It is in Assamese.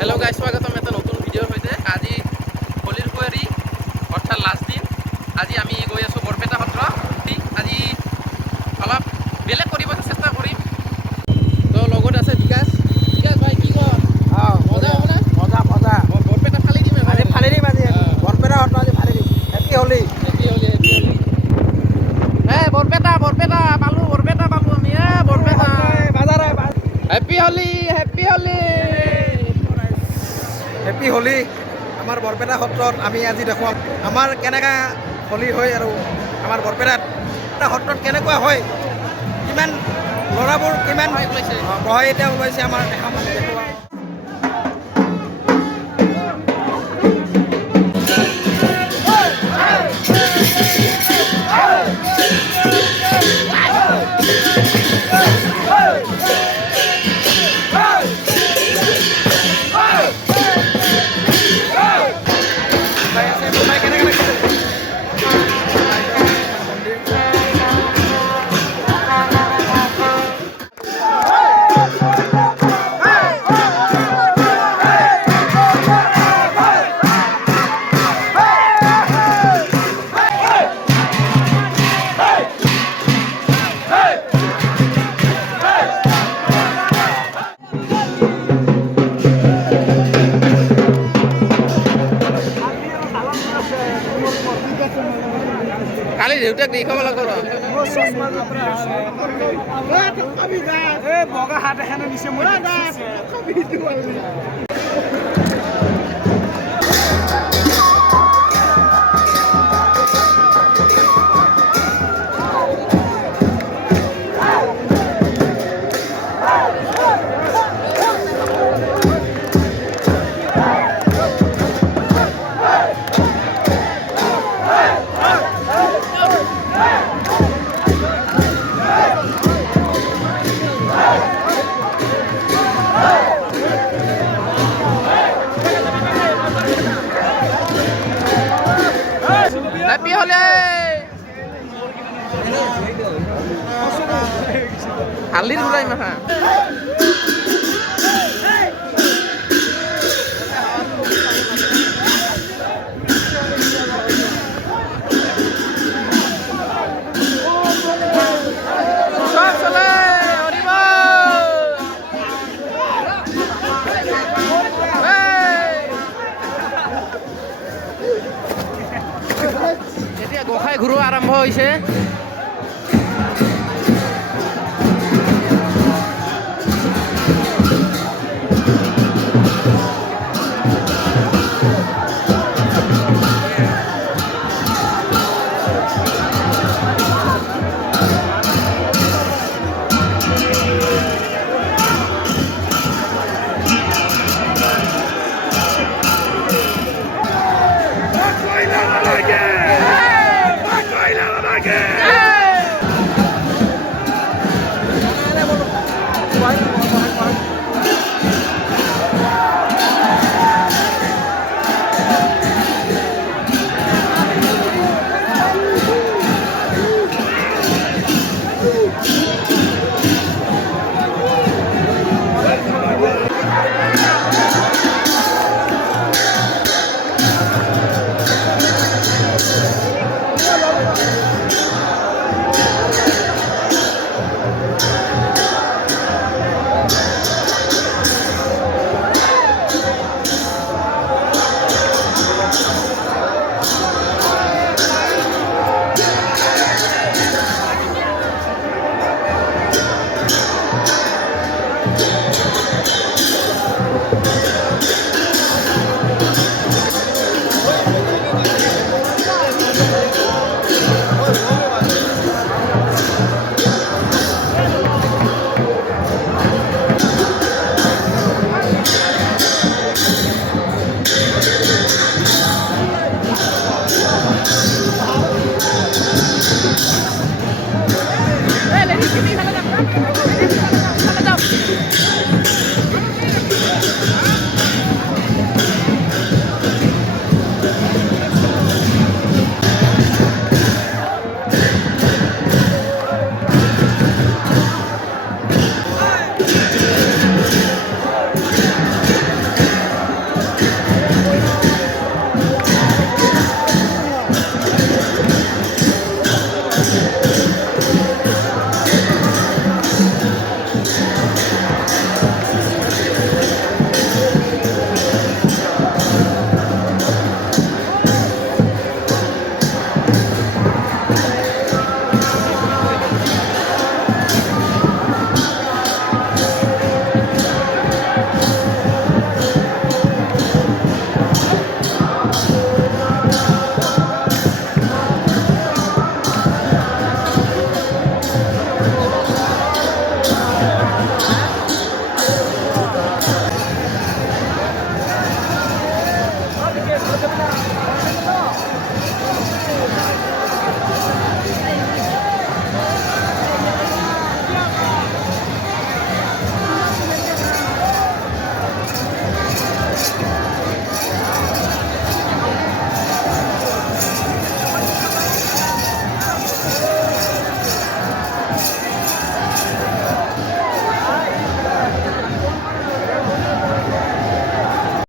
हेलो गाइस स्वागतम এটা নতুন ভিডিওৰ সৈতে আজি হোলিৰ কুঁৱৰী অৰ্থাৎ লাষ্ট দিন আজি আমি গৈ আছো বৰপেটা সত্ৰ আজি অলপ বেলেগ কৰিব চেষ্টা কৰিম তো লগত আছে বিকাশ ভাই কি কয় মজা হ'ব না মজা বৰপেটা ফালি দিম আজি বৰপেটা সত্ৰ আজি ফালি দিম হেপী হোলি বৰপেটা পালো আমি বৰপেটা বাজাৰ হেপী হোলি হেপী হোলি আমাৰ বৰপেটা সত্ৰত আমি আজি দেখুৱাম আমাৰ কেনেকৈ হোলি হয় আৰু আমাৰ বৰপেটাত সত্ৰত কেনেকুৱা হয় কিমান ল'ৰাবোৰ কিমান বহাই এতিয়া ওলাইছে আমাৰ দেখা মানে দেখুৱাম কালি দেউতাক দেখাব লাগিব বগা হাত এখানে নিচে মই Happy Holi! Halir mulai mah. গোসাই ঘূৰোৱা আৰম্ভ হৈছে